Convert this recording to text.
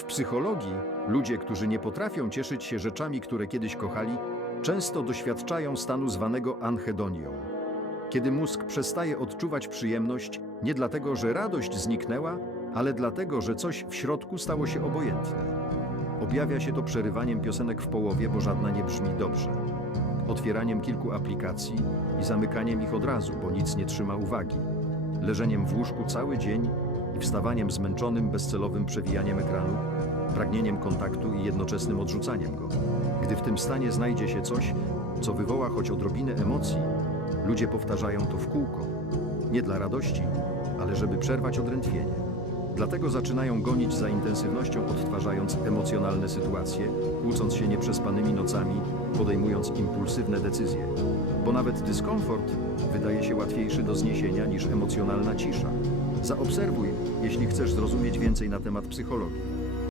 W psychologii ludzie, którzy nie potrafią cieszyć się rzeczami, które kiedyś kochali, często doświadczają stanu zwanego anhedonią. Kiedy mózg przestaje odczuwać przyjemność nie dlatego, że radość zniknęła, ale dlatego, że coś w środku stało się obojętne. Objawia się to przerywaniem piosenek w połowie, bo żadna nie brzmi dobrze. Otwieraniem kilku aplikacji i zamykaniem ich od razu, bo nic nie trzyma uwagi. Leżeniem w łóżku cały dzień wstawaniem zmęczonym bezcelowym przewijaniem ekranu, pragnieniem kontaktu i jednoczesnym odrzucaniem go. Gdy w tym stanie znajdzie się coś, co wywoła choć odrobinę emocji, ludzie powtarzają to w kółko. Nie dla radości, ale żeby przerwać odrętwienie. Dlatego zaczynają gonić za intensywnością, odtwarzając emocjonalne sytuacje, kłócąc się nieprzespanymi nocami, podejmując impulsywne decyzje. Bo nawet dyskomfort wydaje się łatwiejszy do zniesienia niż emocjonalna cisza. Zaobserwuj, jeśli chcesz zrozumieć więcej na temat psychologii.